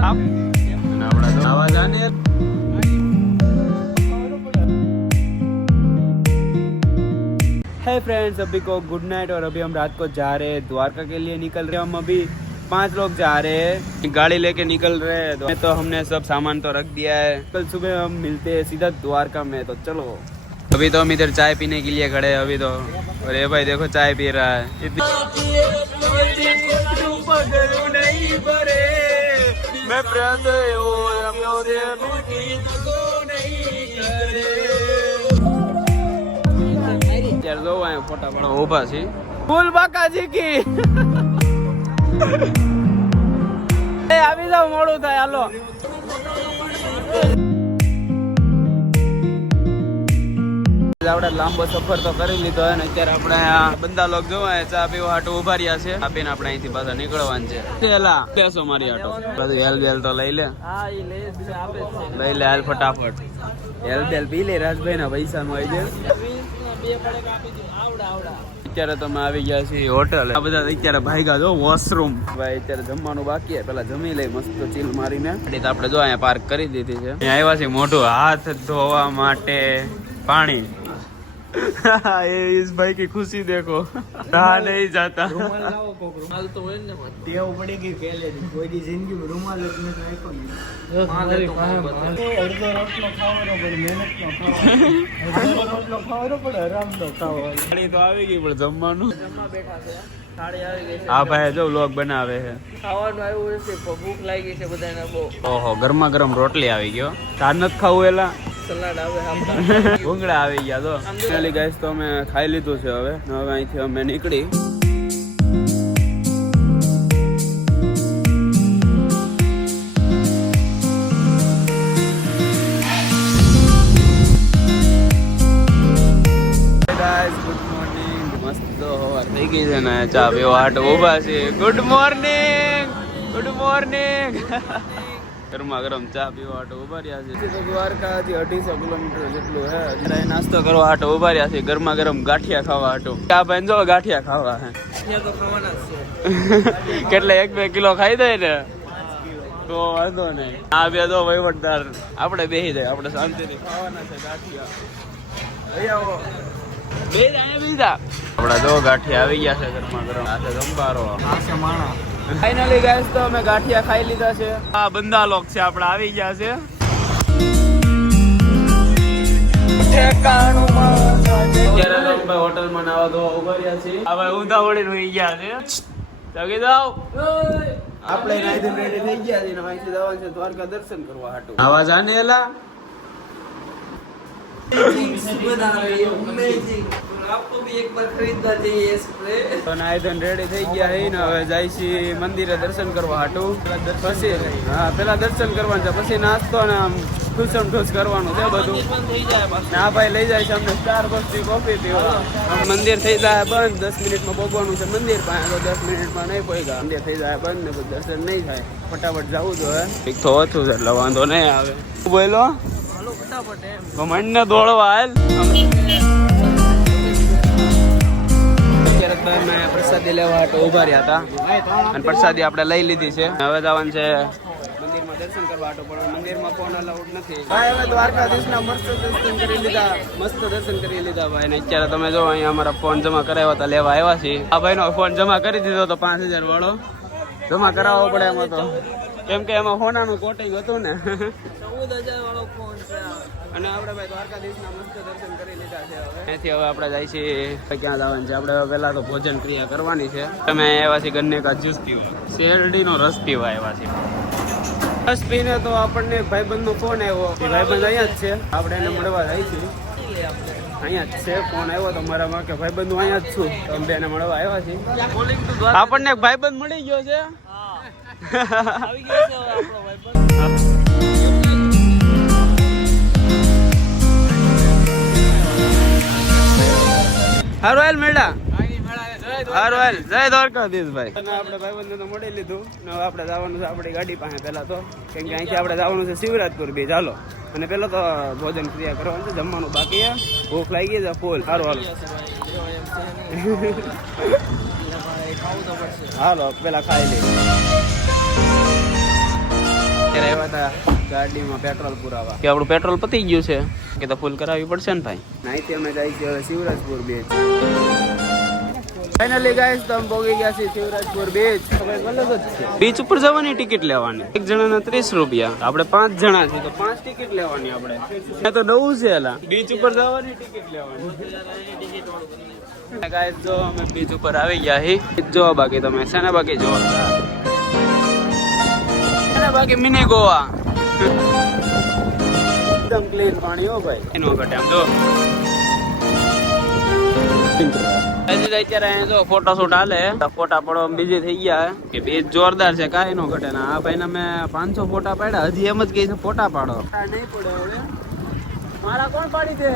आवाज आने है फ्रेंड्स, अभी को गुड नाइट। और अभी हम रात को जा रहे हैं द्वारका के लिए निकल रहे हैं। हम अभी 5 लोग जा रहे हैं, गाड़ी लेके निकल रहे हैं। तो हमने सब सामान तो रख दिया है, कल सुबह हम मिलते हैं सीधा द्वारका में। तो चलो, अभी तो हम इधर चाय पीने के लिए खड़े हैं अभी तो। और ये भाई देखो चाय पी रहा है। ફોટા ઉભા છે ફૂલ બાકાજી કી આવી જાવ, મોડું થાય હાલો। આપણે લાંબો સફર તો કરી લીધો હે ને અત્યારે આપણે આ બંદા લોક જોવા ચા પીવા હાટું ઉભા રહ્યા છે। આપીને આપણે અહીંથી પાછા નીકળવાનું છે। પેલા બેસો મારી હાટો, બધું હેલ બેલ તો લઈ લે, લઈ લે હાલ ફટાફટ। હેલ બેલ પી લે, રાજભાઈ ના પૈસા નું આવી જાય। અત્યારે તમે આવી ગયા છીએ હોટલ। આ બધા અત્યારે ભાઈગા જો વોશરૂમ, ભાઈ અત્યારે જમવાનું બાકી છે, પેલા જમી લઈ મસ્ત ચીલ મારીને। આપણે જો અહીંયા પાર્ક કરી દીધી છે। અહીંયા આવ્યા છે મોઢું હાથ ધોવા માટે પાણી। इस भाई की खुशी देखो, रहा नहीं जाता। रुमाल लाओ, कोक रुमाल तो है ने टेव पड़ेगी पहले कोई दी जिंदगी में रुमाल में तो एक मारे तो अर्धो रोटलो खाવાનો પણ મહેનત નો ખાવાનો, अर्धो रोटलो ખાવાનો પણ આરામ નો ખાવાનો। ગાડી તો આવી ગઈ પણ જમવાનું જમવા બેઠા છે, થાળી આવી ગઈ છે। આ ભાઈ જો વ્લોગ બનાવે છે। ખાવાનું આવ્યું છે, ભૂખ લાગી છે બધાને બહુ। ઓહો, ગરમા ગરમ રોટલી આવી ગયો। તાર નથી ખાવું એલા, સલાડ આવે આપડા, ભૂંગળા આવી ગયા। તો ફાઇનલી ગાઈસ તો અમે ખાઈ લીધું છે। હવે અહીંથી અમે નીકળી। ગુડ મોર્નિંગ, મસ્ત સવાર થઈ ગઈ છે ને, ચા પીવા હાટ ઉભા છે। Good morning, good morning. ગરમા ગરમ ચા પીવા હાટો ઉભા રહ્યા છે। તો દ્વારકા હજી 250 કિલોમીટર જેટલું હે। અત્યારે નાસ્તો કરવા હાટો ઉભા રહ્યા છે, ગરમા ગરમ ગાંઠિયા ખાવા હાટો। આ ભાઈ જો ગાંઠિયા ખાવા હે, ત્યાં તો ખાવાના જ છે। કેટલે 1-2 કિલો ખાઈ દે ને તો વાંધો નહીં। આ બે તો વહીવટદાર, આપણે બેસી જાય, આપણે શાંતિથી ખાવાના છે ગાંઠિયા। અહીંયા બીજા આપડા જો ગાંઠિયા આવી ગયા છે ગરમા ગરમ। આ છે સંભારો, આ છે માણા। ફાઇનલી ગાઈસ તો અમે ગાંઠિયા ખાઈ લીધા છે। આ બંદા લોક છે આપડા આવી ગયા છે। અત્યારે હોટલ માં નાવા ધોવા ઉભા રહ્યા છે। હવે ઊંધા વળી હોઈ ગયા છે। જગી જાવ, આપણે નાઈધન રેડી થઈ ગયા છે ને અહીંથી જવાનું છે દ્વારકા દર્શન કરવા હાટુ। આવાજ આને એલા आपको भी एक बार खरीदना चाहिए स्प्रे। તો નાઈધન રેડી થઈ ગયા છે ને હવે જાય છે મંદિરે દર્શન કરવા હાટુ। પછી હા પેલા દર્શન કરવાનું છે, પછી નાસ્તો ને આમ ઠૂસમ ઠૂસ કરવાનું છે બધું। આ ભાઈ લઈ જાય છે અમને Starbucks થી કોફી પીવા। મંદિર થઈ જાય બંધ, 10 મિનિટમાં પહોંચવાનું છે મંદિર પાસે। તો 10 મિનિટમાં નહીં પહોંચ્યા, મંદિર થઈ જાય બંધ ને દર્શન નહીં થાય, ફટાફટ જવું જોઈએ। એક તો ઓછું છે એટલે વાંધો નહીં આવે। બોલો હાલો ફટાફટ એમ કમાન્ડ ને દોડવા હાલ। પ્રસાદી લેવા હાટો ઉભા રહ્યા હતા અને પ્રસાદી આપણે લઈ લીધી છે। હવે જવાનું છે મંદિરમાં દર્શન કરવા હાટો, પણ મંદિરમાં ફોન અલાઉડ નથી ભાઈ। હવે દ્વારકાધીશના મસ્ત દર્શન કરી લીધા, મસ્ત દર્શન કરી લીધા ભાઈ ને। અત્યારે તમે જો અહીંયા અમારા ફોન જમા કરાવ્યા હતા, લેવા આવ્યા છીએ। આ ભાઈનો ફોન જમા કરી દીધો તો 5000 વાળો જમા કરાવવો પડે એમાં તો, કેમ કે એમાં સોનાનું કોટિંગ હતું ને। 14000 વાળો ફોન છે। અને આપણે ભાઈ દ્વારકાધીશના મસ્ત દર્શન કરી લીધા છે। અહીંથી હવે આપણે જાય છીએ ક્યાં જવાનું છે? આપણે પહેલા તો ભોજન ક્રિયા કરવાની છે। તમે આવ્યા છીએ ગન્ને કા જ્યુસ પીવા, શેરડીનો રસ પીવા આવ્યા છીએ। રસ પીને તો આપણને ભાઈબંધનો ફોન આવ્યો, ભાઈબંધ અહીંયા જ છે, આપણે એને મળવા જાય છીએ। અહીંયા જ છે, ફોન આવ્યો તો મારામાં કે ભાઈબંધ હું અહીંયા જ છું, તો અમે બેને મળવા આવ્યા છીએ। આપણને એક ભાઈબંધ મળી ગયો છે। આવી ગયો છે આપણો ભાઈબંધ। હારવાલ મેળા, હારવાલ જય દ્વારકાધીશ ભાઈ। અને આપણે ભાઈબંધને તો મળી લીધું ને હવે આપણે જવાનું છે આપણી ગાડી પાસે પહેલા તો, કેમ કે અહીંથી આપણે જવાનું છે શિવરાજપુર બી। ચાલો, અને પેલા તો ભોજન ક્રિયા કરવાનું છે, જમવાનું બાકી છે, ભૂખ લાગી છે ફૂલ। હારું હાલો હાલો પેલા ખાઈ લઈએ। ત્યારે આવ્યા હતા ગાડીમાં પેટ્રોલ પુરાવા કે આપણું પેટ્રોલ પતી ગયું છે કે તો ફૂલ કરાવવી પડશે ને ભાઈ. નાઈથી અમે જાય છે હવે શિવરાજપુર બીચ. ફાઇનલી ગાઈસ તો અમે પહોંચી ગયા છીએ શિવરાજપુર બીચ. અલગ જ છે. બીચ ઉપર જવાની ટિકિટ લેવાની એક જણાના 30 રૂપિયા. આપણે 5 જણા છીએ તો 5 ટિકિટ લેવાની. આપણે આ તો નવું છે એલા બીચ ઉપર જવાની ટિકિટ લેવાની. ગાઈસ જો અમે બીચ ઉપર આવી ગયા હી. જો બાકી તમે શેના બાકી જો બાકી મિની ગોવા એકદમ ક્લીન પાણી હો ભાઈ. એનો ઘટે આમ જો અત્યારે જો ફોટોશૂટ હાલે ફોટા પડો બીજી થઈ ગયા કે બીચ જોરદાર છે. કાંઈ નો ઘટે ના. આ ભાઈને મેં 500 ફોટા પાડ્યા. હજી એમ જ કહે છે ફોટા પાડો. નહીં પડે હવે મારા કોણ પાડી દે.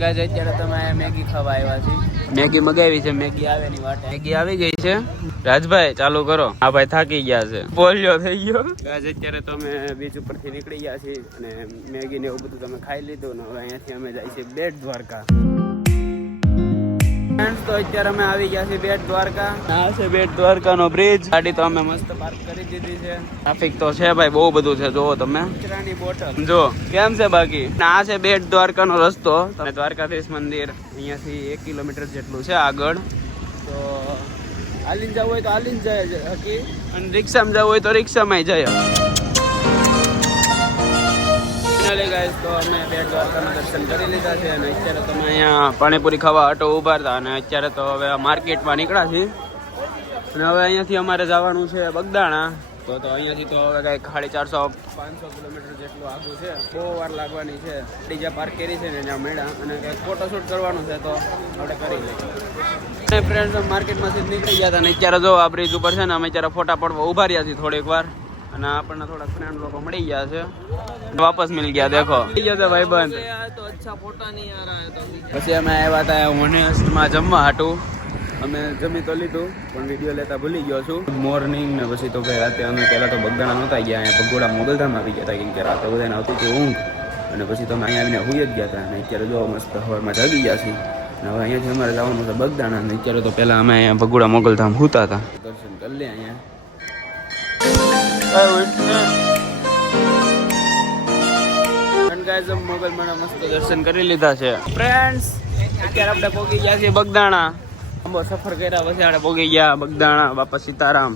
ગાઈસ અત્યારે તમે મેગી ખાવા આવ્યા છે. મેગી મગાવી છે. મેગી આવે ની વાટે. મેગી આવી ગઈ છે. રાજભાઈ ચાલુ કરો. આ ભાઈ થાકી ગયા છે. પોલિયો થઈ ગયો. ગાઈસ અત્યારે તો અમે બીચ ઉપરથી નીકળી ગયા છીએ અને મેગી ને એવું બધું તમે ખાઈ લીધું ને હવે અહીંયાથી અમે જાય છે બેટ દ્વારકા. તો અત્યારે અમે આવી ગયા છીએ બેટ દ્વારકા. આ છે બેટ દ્વારકા નો બ્રિજ. ગાડી તો અમે મસ્ત પાર્ક કરી દીધી છે. ટ્રાફિક તો છે ભાઈ બહુ બધું છે. જોવો તમે કચરાની બોટલ જો કેમ છે બાકી. આ છે બેટ દ્વારકા નો રસ્તો. તમે દ્વારકાધીશ મંદિર અહીંયાથી 1 કિલોમીટર જેટલું છે આગળ. તો હાલીને જવું હોય તો હાલીને જાય હકી અને રિક્ષામાં જવું હોય તો રિક્ષામાં જાય. ગાઈસ તો અમે બેટ દ્વારકાના દર્શન કરી લીધા છે અને અત્યારે તમે અહીંયા પાણીપુરી ખાવા આટો ઉભા હતા અને અત્યારે તો હવે માર્કેટમાં નીકળ્યા છીએ અને હવે અહીંયાથી અમારે જવાનું છે બગદાણા. તો અહીંયાથી તો હવે કંઈક 450-500 કિલોમીટર જેટલું આગું છે. બહુ વાર લાગવાની છે. જ્યાં પાર્ક કરી છે ને ત્યાં મળ્યા અને કંઈક ફોટોશૂટ કરવાનું છે તો આપણે કરી લઈએ. અને ફ્રેન્ડ્સ માર્કેટમાંથી નીકળી ગયા હતા અને અત્યારે જો આ બ્રિજ ઉપર છે ને અમે અત્યારે ફોટા પડવા ઉભા રહ્યા છીએ થોડીક વાર અને આપણને થોડા ફ્રેન્ડ લોકો મળી ગયા છે. વાપસ મિલ ગયા દેખો ભાઈ બંધ. પછી અમે આવ્યા હતા હોનેસ્ટમાં જમવા હાટું. અમે જમી તો લીધું પણ વિડીયો લેતા ભૂલી ગયો છું. મોર્નિંગ ને પછી તો ભાઈ રાતે અમે પહેલાં તો બગદાણા નહોતા ગયા. અહીંયા ભગોડા મોગલધામ આવી ગયા હતા કેમ કે રાતે બધાને આવતી હતી ઊંઘ અને પછી તો અમે અહીંયા આવીને હુઈ જ ગયા હતા અને અત્યારે જો મસ્ત હવારમાં જાગી ગયા છીએ અને હવે અહીંયાથી અમારે જવાનું છે બગદાણા. અને અત્યારે તો પહેલાં અમે અહીંયા ભગોડા મોગલધામ સૂતા હતા. દર્શન કરી લે અહીંયા. મોગલમાના મસ્ત દર્શન કરી લીધા છે ફ્રેન્ડ્સ. અત્યારે આપણે પહોંચી ગયા છીએ બગદાણા. બહુ સફર કર્યા પછી આપણે પહોંચી ગયા બગદાણા બાપા સીતારામ.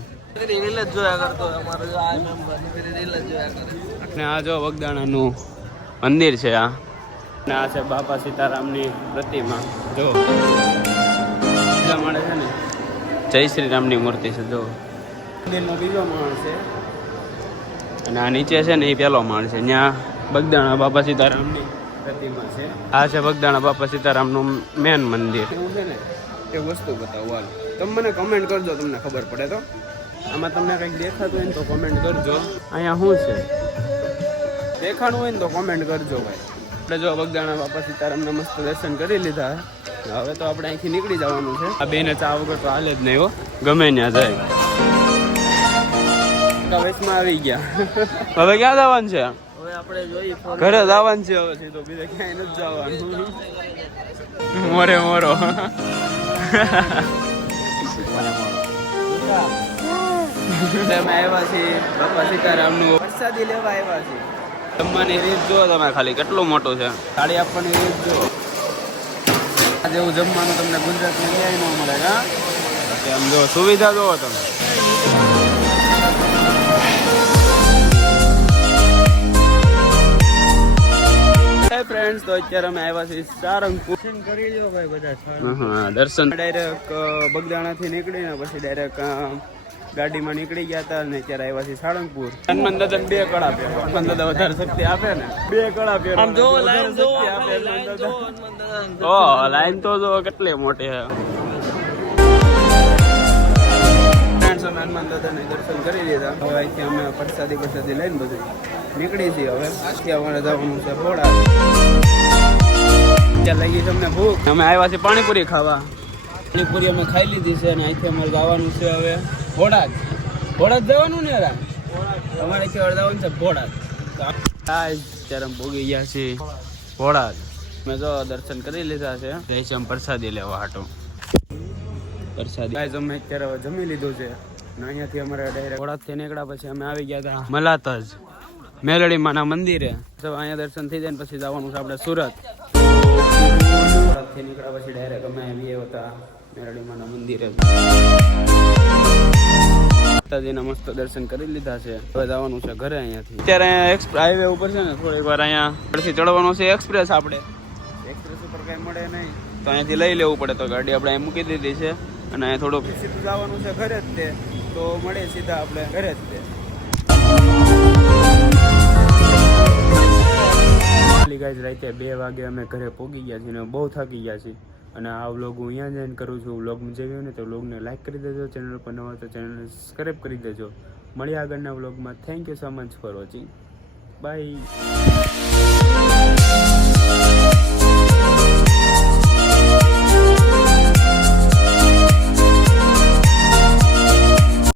રીલ જ જોયા કરતો અમારો જો આ મેમ્બર રીલ જ જોયા કરે. અને આ જો બગદાણાનું મંદિર છે આ અને આ છે બાપા સીતારામની પ્રતિમા. જો બીજા મળે છે ને જય શ્રી રામની મૂર્તિ છે. જો મંદિરનો બીજો માળ છે અને આ નીચે છે ને એ પેલો માળ છે. ત્યાં બગદાણા બાપા સીતારામની પ્રતિમા છે. આ છે બગદાણા બાપા સીતારામનું મેન મંદિર. એવું છે ને એ વસ્તુ બતાવું હાલ. તમે મને કમેન્ટ કરજો તમને ખબર પડે તો. આમાં તમને કંઈક દેખાતું હોય ને તો કમેન્ટ કરજો. અહીંયા શું છે દેખાણું હોય ને તો કમેન્ટ કરજો ભાઈ. આપણે જો બગદાણા બાપા સીતારામના મસ્ત દર્શન કરી લીધા. હવે તો આપણે અહીંથી નીકળી જવાનું છે. આ બેને ચા વગર તો હાલે જ નહીં હો. ગમે ત્યાં જાય. વચમાં આવી ગયા. હવે ક્યાં જવાનું છે? આપણે જોઈએ ઘરે જવાનું છે હવે સીધો. બીજે ક્યાંય નથી જવાનું. મોરે મોરો અમે આવ્યા છીએ બાપા સીતારામનું પ્રસાદી લેવા આવ્યા છીએ. જમવાની રીત જુઓ તમે ખાલી કેટલું મોટું છે. થાળી આપવાની રીત જુઓ. આ જેવું જમવાનું તમને ગુજરાતમાં ક્યાંય ન મળે. હા આમ જો સુવિધા જુઓ તમે. ફ્રેન્ડ્સ તો અત્યારે અમે આવ્યા છીએ સારંગપુર. કરી લો ભાઈ બધા દર્શન. ડાયરેક્ટ બગદાણાથી નીકળીને પછી ડાયરેક્ટ ગાડીમાં નીકળી ગયા હતા અને અત્યારે આવ્યા છીએ સાળંગપુર. હનુમાન દાદા 2 કળા પહેરો. હનુમાન દાદા વધારે શક્તિ આપે ને 2 કળા પહેરો. આમ જો લાઈન જો ઓ લાઈન તો જો કેટલી મોટી છે. ફ્રેન્ડ્સ અમે હનુમાન દાદાને દર્શન કરી લીધા. હવે અહીંથી અમે પ્રસાદી લઈને બધું નીકળી છીએ. હવે ત્યાં અમારે જવાનું છે ભોળા. ત્યાં લઈ ગઈ તમને ભૂખ. અમે આવ્યા છીએ પાણીપુરી ખાવા. પાણીપુરી અમે ખાઈ લીધી છે અને અહીંથી અમારે જવાનું છે હવે ભોળાજ. ભોળાજ જવાનું ને યાર. અમારે ત્યાં જવાનું છે ભોળાજ. અત્યારે અમે ભોગી ગયા છીએ ભોળાજ. મેં જો દર્શન કરી લીધા છે. જઈશું અમે પ્રસાદી લેવા હાટો. પ્રસાદી અમે અત્યારે જમી લીધું છે અને અહીંયાથી અમારે ડાયરેક્ટ ભોળાજથી નીકળ્યા પછી અમે આવી ગયા હતા મલાતજ. મેલડી માના મંદિરે. તો અહીંયા દર્શન થઈ જાય ને પછી જવાનું છે આપણે સુરત. સુરતથી નીકળ્યા પછી ડાયરેક્ટ અમે આવીએ હતા મેલડી માના મંદિરે. માતાજીના મસ્ત દર્શન કરી લીધા છે. હવે જવાનું છે ઘરે અહીંયાથી. અત્યારે અહીંયા હાઈવે ઉપર છે ને થોડીક વાર અહીંયા પરથી ચડવાનું છે એક્સપ્રેસ. આપણે એક્સપ્રેસ ઉપર કઈ મળે નહીં તો અહીંયાથી લઈ લેવું પડે. તો ગાડી આપણે અહીં મૂકી દીધી છે અને થોડુંક સીધું જવાનું છે ઘરે જ તે. તો મળે સીધા આપણે ઘરે જ તે. ગાઈઝ રાતે 2 વાગે અમે ઘરે પહોંચી ગયા છીએ અને બહુ થાકી ગયા છીએ. અને આ વ્લોગ હું અહીંયા જઈને કરું છું. વ્લોગ મજા આવ્યો ને તો વ્લોગને લાઈક કરી દેજો. ચેનલ પર નવા તો ચેનલને સબસ્ક્રાઈબ કરી દેજો. મળીએ આગળના વ્લોગમાં. Thank you so much for watching. By.